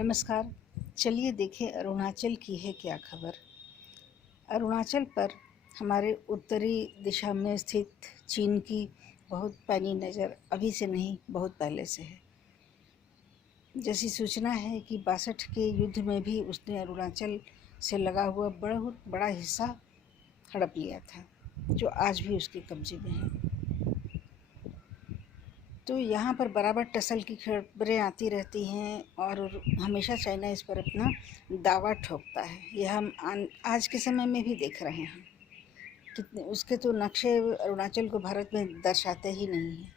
नमस्कार। चलिए देखें अरुणाचल की है क्या खबर। अरुणाचल पर हमारे उत्तरी दिशा में स्थित चीन की बहुत पैनी नज़र अभी से नहीं, बहुत पहले से है। जैसी सूचना है कि 62 के युद्ध में भी उसने अरुणाचल से लगा हुआ बहुत बड़ा हिस्सा हड़प लिया था, जो आज भी उसके कब्जे में है। तो यहाँ पर बराबर टसल की खबरें आती रहती हैं और हमेशा चाइना इस पर अपना दावा ठोकता है। यह हम आज के समय में भी देख रहे हैं। कितने उसके तो नक्शे अरुणाचल को भारत में दर्शाते ही नहीं हैं,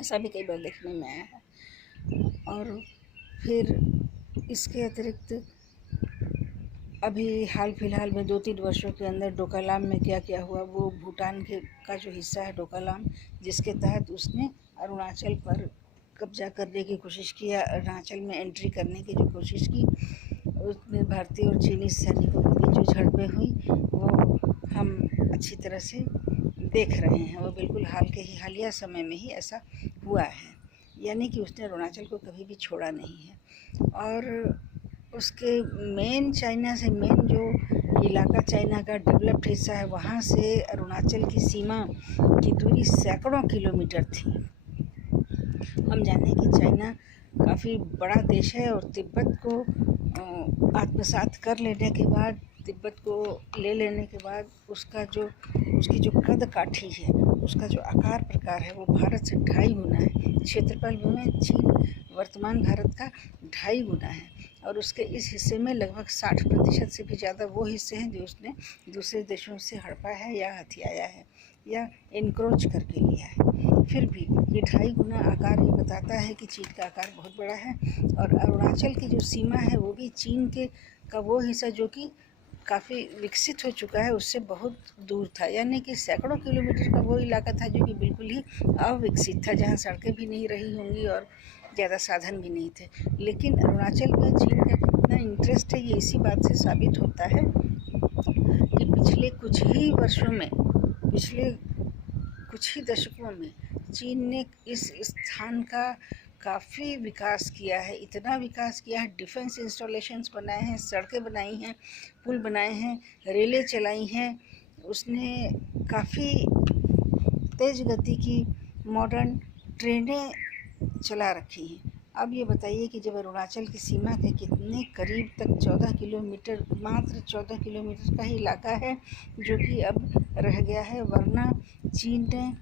ऐसा भी कई बार देखने में आया है। और फिर इसके अतिरिक्त अभी हाल फिलहाल में 2-3 वर्षों के अंदर डोकलाम में क्या क्या हुआ, वो भूटान का जो हिस्सा है डोकलाम, जिसके तहत उसने अरुणाचल पर कब्जा करने की कोशिश किया, अरुणाचल में एंट्री करने की जो कोशिश की, उसमें भारतीय और चीनी सैनिकों के बीच जो झड़पें हुई वो हम अच्छी तरह से देख रहे हैं। वो बिल्कुल हालिया समय में ही ऐसा हुआ है, यानी कि उसने अरुणाचल को कभी भी छोड़ा नहीं है। और उसके चाइना से जो इलाका चाइना का डेवलप्ड हिस्सा है, वहाँ से अरुणाचल की सीमा की दूरी सैकड़ों किलोमीटर थी। हम जाने कि चाइना काफ़ी बड़ा देश है और तिब्बत को आत्मसात कर लेने के बाद, तिब्बत को ले लेने के बाद उसकी जो कद काठी है, उसका जो आकार प्रकार है, वो भारत से 2.5 गुना है। क्षेत्रफल में चीन वर्तमान भारत का 2.5 गुना है और उसके इस हिस्से में लगभग 60% से भी ज़्यादा वो हिस्से हैं जो उसने दूसरे देशों से हड़पा है या हथियाया है या इनक्रोच करके लिया है। फिर भी ये 2.5 गुना आकार ये बताता है कि चीन का आकार बहुत बड़ा है। और अरुणाचल की जो सीमा है वो भी चीन का वो हिस्सा जो कि काफ़ी विकसित हो चुका है, उससे बहुत दूर था, यानी कि सैकड़ों किलोमीटर का वो इलाका था जो कि बिल्कुल ही अविकसित था, जहाँ सड़कें भी नहीं रही होंगी और ज़्यादा साधन भी नहीं थे। लेकिन अरुणाचल में चीन का कितना इंटरेस्ट है, ये इसी बात से साबित होता है कि पिछले कुछ ही दशकों में चीन ने इस स्थान का काफ़ी विकास किया है। इतना विकास किया है, डिफेंस इंस्टॉलेशंस बनाए हैं, सड़कें बनाई हैं, पुल बनाए हैं, रेलें चलाई हैं। उसने काफ़ी तेज़ गति की मॉडर्न ट्रेनें चला रखी हैं। अब ये बताइए कि जब अरुणाचल की सीमा के कितने करीब तक 14 किलोमीटर, मात्र 14 किलोमीटर का ही इलाका है जो कि अब रह गया है, वरना चीन ने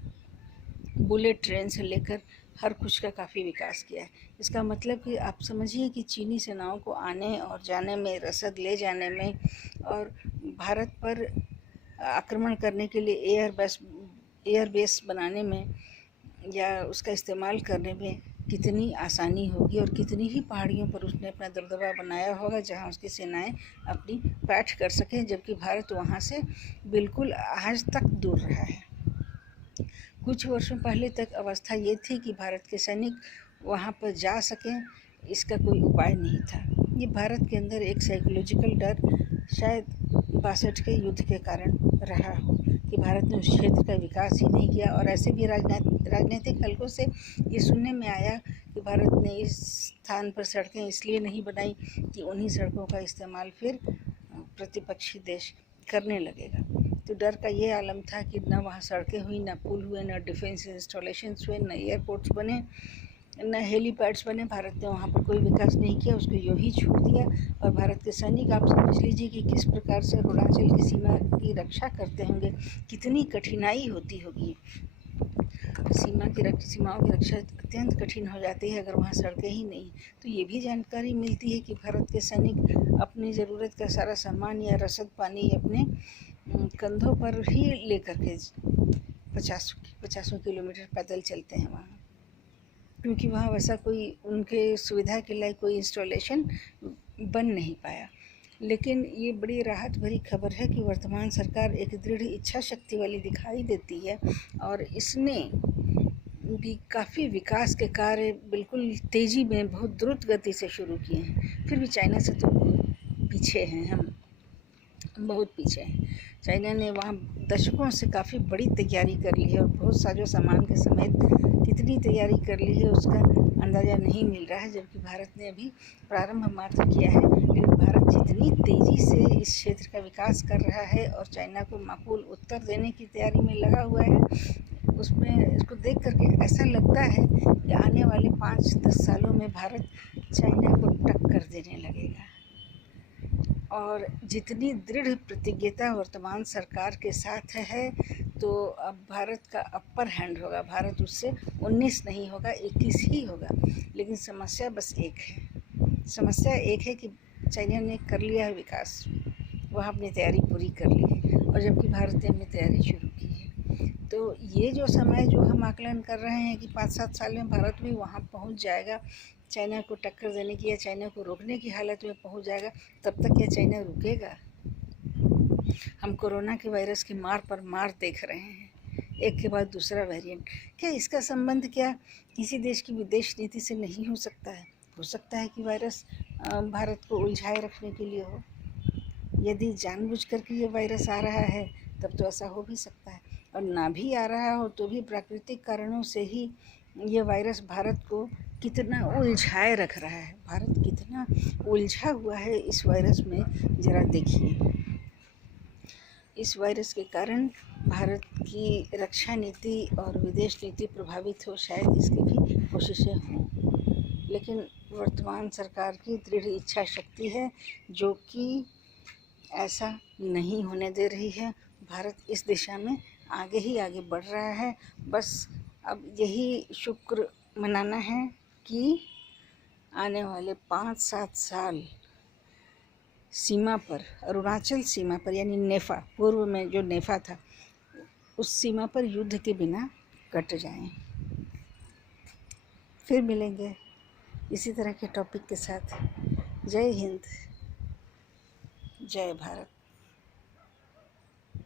बुलेट ट्रेन से लेकर हर कुछ का काफ़ी विकास किया है। इसका मतलब कि आप समझिए कि चीनी सेनाओं को आने और जाने में, रसद ले जाने में और भारत पर आक्रमण करने के लिए एयरबेस बनाने में या उसका इस्तेमाल करने में कितनी आसानी होगी और कितनी ही पहाड़ियों पर उसने अपना दबदबा बनाया होगा जहां उसकी सेनाएं अपनी पैठ कर सकें, जबकि भारत वहां से बिल्कुल आज तक दूर रहा है। कुछ वर्षों पहले तक अवस्था ये थी कि भारत के सैनिक वहाँ पर जा सकें, इसका कोई उपाय नहीं था। ये भारत के अंदर एक साइकोलॉजिकल डर शायद 62 के युद्ध के कारण रहा हो कि भारत ने उस क्षेत्र का विकास ही नहीं किया। और ऐसे भी राजनीतिक हलकों से ये सुनने में आया कि भारत ने इस स्थान पर सड़कें इसलिए नहीं बनाई कि उन्हीं सड़कों का इस्तेमाल फिर प्रतिपक्षी देश करने लगेगा। तो डर का ये आलम था कि न वहाँ सड़कें हुई, न पुल हुए, न डिफेंस इंस्टॉलेशंस हुए, न एयरपोर्ट्स बने, न हेलीपैड्स बने। भारत ने वहाँ पर कोई विकास नहीं किया, उसको यूँ ही छोड़ दिया। और भारत के सैनिक, आप समझ लीजिए कि किस प्रकार से अरुणाचल की सीमा की रक्षा करते होंगे, कितनी कठिनाई होती होगी। सीमाओं की रक्षा अत्यंत कठिन हो जाती है अगर वहाँ सड़कें ही नहीं। तो ये भी जानकारी मिलती है कि भारत के सैनिक अपनी ज़रूरत का सारा सामान या रसद पानी अपने कंधों पर ही लेकर के 50 किलोमीटर पैदल चलते हैं वहाँ, क्योंकि वहाँ वैसा कोई उनके सुविधा के लिए कोई इंस्टॉलेशन बन नहीं पाया। लेकिन ये बड़ी राहत भरी खबर है कि वर्तमान सरकार एक दृढ़ इच्छा शक्ति वाली दिखाई देती है और इसने भी काफ़ी विकास के कार्य बिल्कुल तेज़ी में, बहुत द्रुत गति से शुरू किए हैं। फिर भी चाइना से तो पीछे हैं हम, बहुत पीछे हैं। चाइना ने वहाँ दशकों से काफ़ी बड़ी तैयारी कर ली है और बहुत साजो सामान के समेत कितनी तैयारी कर ली है उसका अंदाज़ा नहीं मिल रहा है, जबकि भारत ने अभी प्रारंभ मात्र किया है। लेकिन भारत जितनी तेज़ी से इस क्षेत्र का विकास कर रहा है और चाइना को माकूल उत्तर देने की तैयारी में लगा हुआ है, उसमें इसको देख करके ऐसा लगता है कि आने वाले 5-10 सालों में भारत चाइना को टक्कर देने लगेगा। और जितनी दृढ़ प्रतिज्ञता वर्तमान सरकार के साथ है, तो अब भारत का अपर हैंड होगा। भारत उससे 19 नहीं होगा, 21 ही होगा। लेकिन समस्या बस एक है, समस्या एक है कि चाइना ने कर लिया है विकास, वह अपनी तैयारी पूरी कर ली है, और जबकि भारत ने अपनी तैयारी शुरू की है। तो ये जो समय जो हम आकलन कर रहे हैं कि 5-7 साल में भारत भी वहाँ पहुँच जाएगा, चाइना को टक्कर देने की या चाइना को रोकने की हालत में पहुँच जाएगा, तब तक क्या चाइना रुकेगा? हम कोरोना के वायरस की मार पर मार देख रहे हैं, एक के बाद दूसरा वेरिएंट। क्या इसका संबंध क्या किसी देश की विदेश नीति से नहीं हो सकता है? हो सकता है कि वायरस भारत को उलझाए रखने के लिए हो। यदि जानबूझकर के ये वायरस आ रहा है तब तो ऐसा हो भी सकता है, और ना भी आ रहा हो तो भी प्राकृतिक कारणों से ही ये वायरस भारत को कितना उलझाए रख रहा है। भारत कितना उलझा हुआ है इस वायरस में, ज़रा देखिए। इस वायरस के कारण भारत की रक्षा नीति और विदेश नीति प्रभावित हो, शायद इसकी भी कोशिशें हों। लेकिन वर्तमान सरकार की दृढ़ इच्छा शक्ति है जो कि ऐसा नहीं होने दे रही है। भारत इस दिशा में आगे ही आगे बढ़ रहा है। बस अब यही शुक्र मनाना है कि आने वाले 5-7 साल सीमा पर, अरुणाचल सीमा पर, यानी नेफा, पूर्व में जो नेफा था, उस सीमा पर युद्ध के बिना कट जाएं। फिर मिलेंगे इसी तरह के टॉपिक के साथ। जय हिंद, जय भारत।